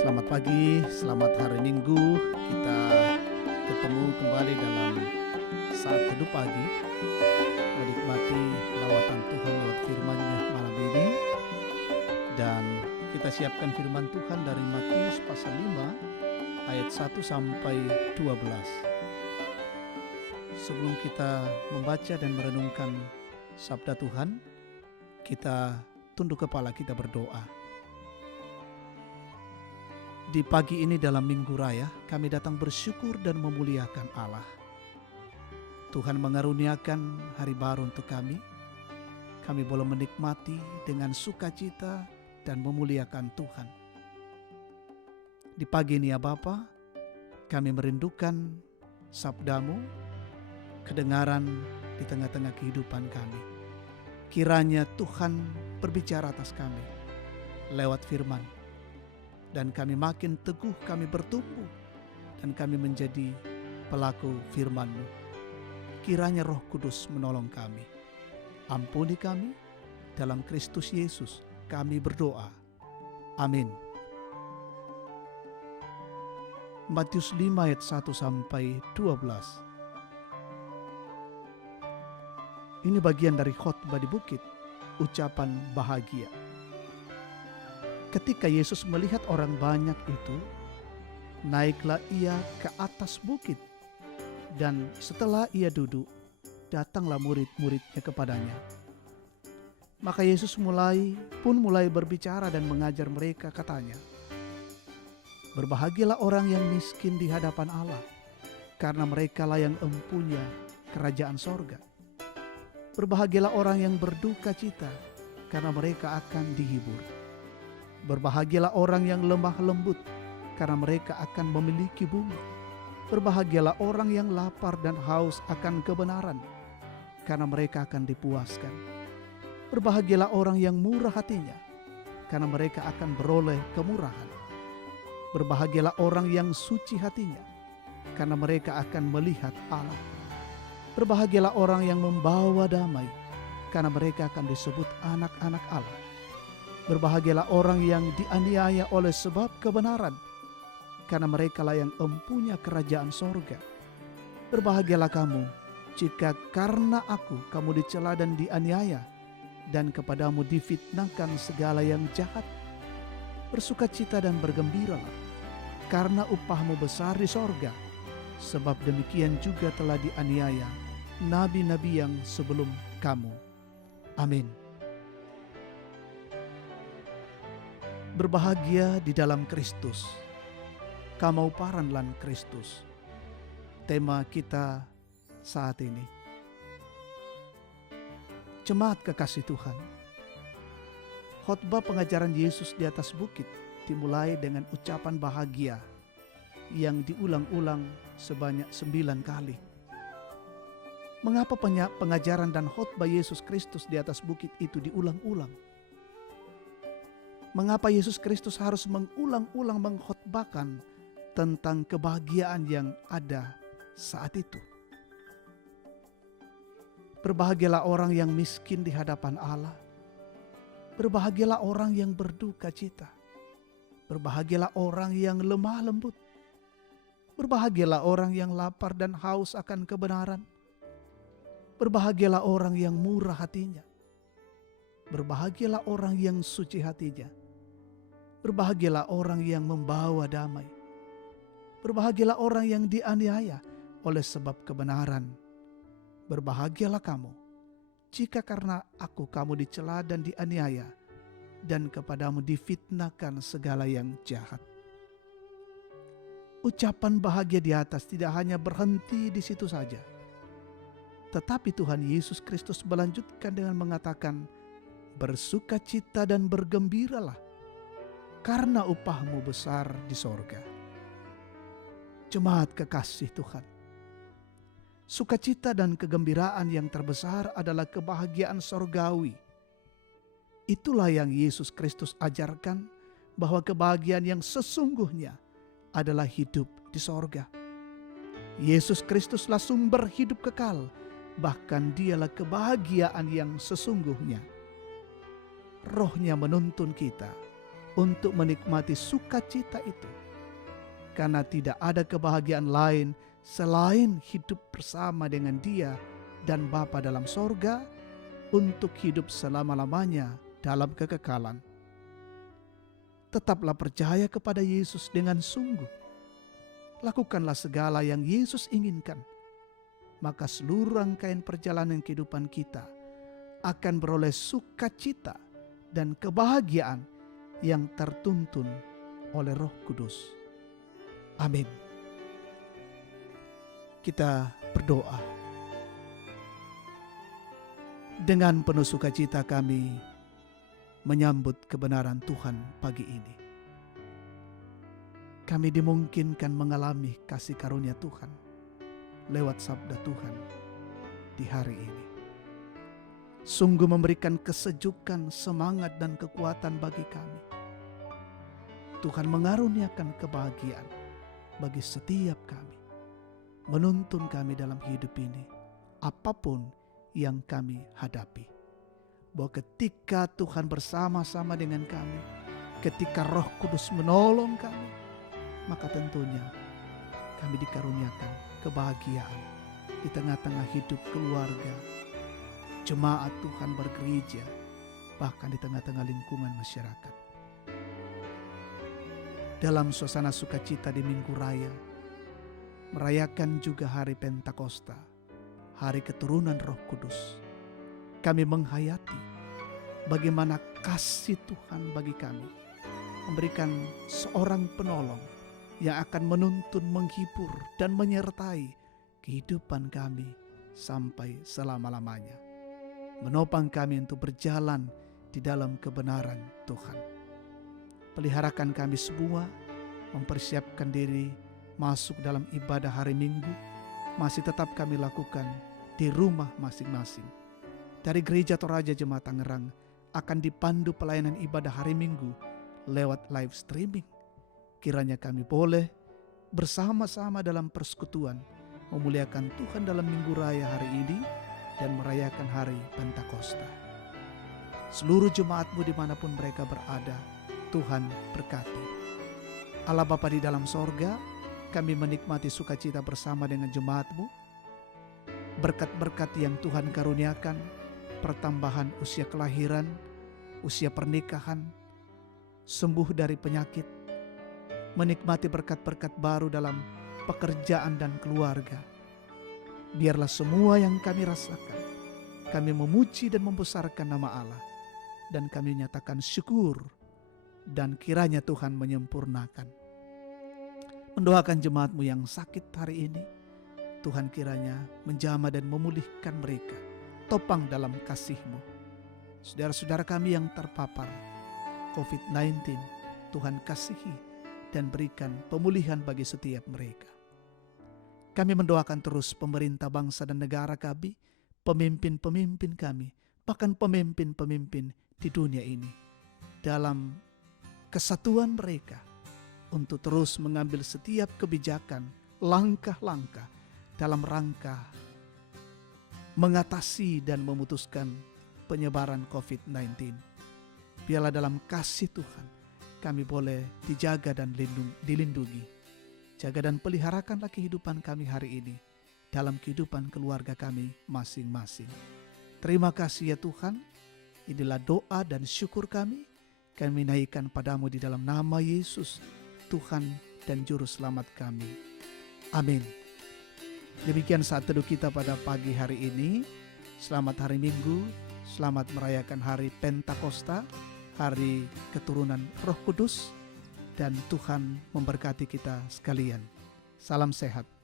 Selamat pagi, selamat hari Minggu. Kita ketemu kembali dalam saat teduh pagi, menikmati lawatan Tuhan lewat firman-Nya malam ini. Dan kita siapkan firman Tuhan dari Matius pasal 5 ayat 1 sampai 12. Sebelum kita membaca dan merenungkan sabda Tuhan, kita tunduk kepala, kita berdoa. Di pagi ini dalam Minggu Raya, kami datang bersyukur dan memuliakan Allah. Tuhan mengaruniakan hari baru untuk kami. Kami boleh menikmati dengan sukacita dan memuliakan Tuhan. Di pagi ini ya Bapa, kami merindukan sabda-Mu, kedengaran di tengah-tengah kehidupan kami. Kiranya Tuhan berbicara atas kami lewat firman. Dan kami makin teguh, kami bertumbuh, dan kami menjadi pelaku firman-Mu. Kiranya Roh Kudus menolong kami. Ampuni kami, dalam Kristus Yesus kami berdoa. Amin. Matius 5 ayat 1 sampai 12. Ini bagian dari khotbah di bukit, ucapan bahagia. Ketika Yesus melihat orang banyak itu, naiklah ia ke atas bukit, dan setelah ia duduk, datanglah murid-muridnya kepadanya. Maka Yesus mulai berbicara dan mengajar mereka, katanya, "Berbahagialah orang yang miskin di hadapan Allah, karena merekalah yang empunya kerajaan sorga. Berbahagialah orang yang berduka cita, karena mereka akan dihibur. Berbahagialah orang yang lemah lembut, karena mereka akan memiliki bumi. Berbahagialah orang yang lapar dan haus akan kebenaran, karena mereka akan dipuaskan. Berbahagialah orang yang murah hatinya, karena mereka akan beroleh kemurahan. Berbahagialah orang yang suci hatinya, karena mereka akan melihat Allah. Berbahagialah orang yang membawa damai, karena mereka akan disebut anak-anak Allah. Berbahagialah orang yang dianiaya oleh sebab kebenaran, karena merekalah yang empunya kerajaan sorga. Berbahagialah kamu, jika karena aku kamu dicela dan dianiaya, dan kepadamu difitnahkan segala yang jahat. Bersukacita dan bergembiralah, karena upahmu besar di sorga, sebab demikian juga telah dianiaya nabi-nabi yang sebelum kamu. Amin." Berbahagia di dalam Kristus, kamauparan lan Kristus. Tema kita saat ini. Jemaat kekasih Tuhan, khotbah pengajaran Yesus di atas bukit dimulai dengan ucapan bahagia yang diulang-ulang sebanyak 9 kali. Mengapa pengajaran dan khotbah Yesus Kristus di atas bukit itu diulang-ulang? Mengapa Yesus Kristus harus mengulang-ulang mengkhotbahkan tentang kebahagiaan yang ada saat itu? Berbahagialah orang yang miskin di hadapan Allah. Berbahagialah orang yang berduka cita. Berbahagialah orang yang lemah lembut. Berbahagialah orang yang lapar dan haus akan kebenaran. Berbahagialah orang yang murah hatinya. Berbahagialah orang yang suci hatinya. Berbahagialah orang yang membawa damai. Berbahagialah orang yang dianiaya oleh sebab kebenaran. Berbahagialah kamu, jika karena aku kamu dicela dan dianiaya, dan kepadamu difitnahkan segala yang jahat. Ucapan bahagia di atas tidak hanya berhenti di situ saja. Tetapi Tuhan Yesus Kristus melanjutkan dengan mengatakan, "Bersukacita dan bergembiralah, karena upahmu besar di sorga." Jemaat kekasih Tuhan, sukacita dan kegembiraan yang terbesar adalah kebahagiaan sorgawi. Itulah yang Yesus Kristus ajarkan, bahwa kebahagiaan yang sesungguhnya adalah hidup di sorga. Yesus Kristuslah sumber hidup kekal, bahkan Dialah kebahagiaan yang sesungguhnya. Roh-Nya menuntun kita untuk menikmati sukacita itu. Karena tidak ada kebahagiaan lain selain hidup bersama dengan Dia dan Bapa dalam sorga untuk hidup selama-lamanya dalam kekekalan. Tetaplah percaya kepada Yesus dengan sungguh. Lakukanlah segala yang Yesus inginkan. Maka seluruh rangkaian perjalanan kehidupan kita akan beroleh sukacita dan kebahagiaan yang tertuntun oleh Roh Kudus. Amin. Kita berdoa. Dengan penuh sukacita kami menyambut kebenaran Tuhan pagi ini. Kami dimungkinkan mengalami kasih karunia Tuhan lewat sabda Tuhan di hari ini. Sungguh memberikan kesejukan, semangat dan kekuatan bagi kami. Tuhan mengaruniakan kebahagiaan bagi setiap kami, menuntun kami dalam hidup ini, apapun yang kami hadapi. Bahwa ketika Tuhan bersama-sama dengan kami, ketika Roh Kudus menolong kami, maka tentunya kami dikaruniakan kebahagiaan di tengah-tengah hidup keluarga, jemaat Tuhan bergereja, bahkan di tengah-tengah lingkungan masyarakat. Dalam suasana sukacita di Minggu Raya, merayakan juga hari Pentakosta, hari keturunan Roh Kudus, kami menghayati bagaimana kasih Tuhan bagi kami, memberikan seorang penolong yang akan menuntun, menghibur, dan menyertai kehidupan kami sampai selama-lamanya, menopang kami untuk berjalan di dalam kebenaran Tuhan. Peliharakan kami semua, mempersiapkan diri masuk dalam ibadah hari Minggu, masih tetap kami lakukan di rumah masing-masing. Dari Gereja Toraja Jemaat Tangerang akan dipandu pelayanan ibadah hari Minggu lewat live streaming. Kiranya kami boleh bersama-sama dalam persekutuan memuliakan Tuhan dalam Minggu Raya hari ini dan merayakan hari Pentakosta. Seluruh jemaatmu dimanapun mereka berada, Tuhan berkati. Allah Bapa di dalam sorga, kami menikmati sukacita bersama dengan jemaatmu. Berkat-berkat yang Tuhan karuniakan, pertambahan usia kelahiran, usia pernikahan, sembuh dari penyakit, menikmati berkat-berkat baru dalam pekerjaan dan keluarga. Biarlah semua yang kami rasakan, kami memuji dan membesarkan nama Allah, dan kami nyatakan syukur, dan kiranya Tuhan menyempurnakan. Mendoakan jemaatmu yang sakit hari ini, Tuhan kiranya menjamah dan memulihkan mereka, topang dalam kasih-Mu. Saudara-saudara kami yang terpapar COVID-19, Tuhan kasihi dan berikan pemulihan bagi setiap mereka. Kami mendoakan terus pemerintah bangsa dan negara kami, pemimpin-pemimpin kami, bahkan pemimpin-pemimpin di dunia ini, dalam kesatuan mereka untuk terus mengambil setiap kebijakan, langkah-langkah dalam rangka mengatasi dan memutuskan penyebaran COVID-19. Biarlah dalam kasih Tuhan kami boleh dijaga dan dilindungi. Jaga dan peliharakanlah kehidupan kami hari ini dalam kehidupan keluarga kami masing-masing. Terima kasih ya Tuhan. Inilah doa dan syukur kami naikkan padamu di dalam nama Yesus, Tuhan dan Juru Selamat kami. Amin. Demikian saat teduh kita pada pagi hari ini. Selamat hari Minggu, selamat merayakan hari Pentakosta, hari keturunan Roh Kudus, dan Tuhan memberkati kita sekalian. Salam sehat.